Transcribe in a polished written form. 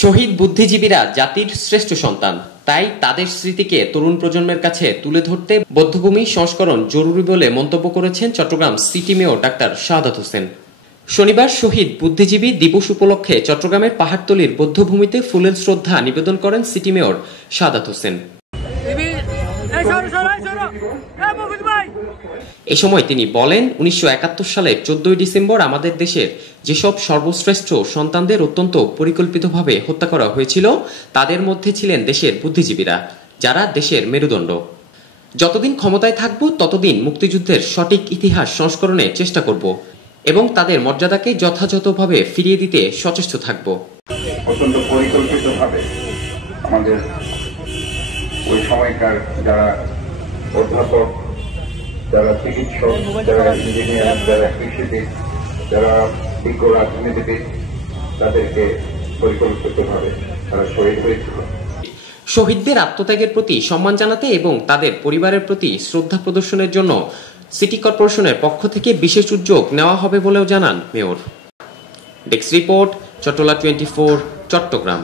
শহীদ বুদ্ধিজীবীরা জাতির শ্রেষ্ঠ সন্তান, তাই তাদের স্মৃতিকে তরুণ প্রজন্মের কাছে তুলে ধরতে বধ্যভূমি সংস্করণ জরুরি বলে মন্তব্য করেছেন Chittagong city mayor doctor Shahadat Hossain. শনিবার শহীদ বুদ্ধিজীবী দিবস উপলক্ষে চট্টগ্রামের পাহাড়তলীর বধ্যভূমিতে ফুলেল শ্রদ্ধা নিবেদন করেন সিটি মেয়র শাহাদাত হোসেন। এ সময় তিনি বলেন, ১৯৭১ সালের ১৪ ডিসেম্বর আমাদের দেশের যেসব সর্বশ্রেষ্ঠ সন্তানদের অত্যন্ত পরিকল্পিতভাবে হত্যা করা হয়েছিল, তাদের মধ্যে ছিলেন দেশের বুদ্ধিজীবীরা, যারা দেশের মেরুদণ্ড। যতদিন ক্ষমতায় থাকব ততদিন মুক্তিযুদ্ধের সঠিক ইতিহাস সংস্করণে চেষ্টা করব এবং তাদের মর্যাদাকে যথাযথভাবে ফিরিয়ে দিতে সচেষ্ট থাকব। অত্যন্ত পরিকল্পিতভাবে আমাদের ওই সময়কার যারা অধ্যাপক, যারা চিকিৎসক, যারা ইঞ্জিনিয়ার, যারা কৃষিবিদ, যারা বিজ্ঞ রাজনীতিবিদ, তাদেরকে পরিকল্পিতভাবে তারা শহীদ হয়েছিল। শহীদদের আত্মত্যাগের প্রতি সম্মান জানাতে এবং তাদের পরিবারের প্রতি শ্রদ্ধা প্রদর্শনের জন্য সিটি কর্পোরেশনের পক্ষ থেকে বিশেষ উদ্যোগ নেওয়া হবে বলেও জানান mayor. Desk report, Chattala 24, Chittagong.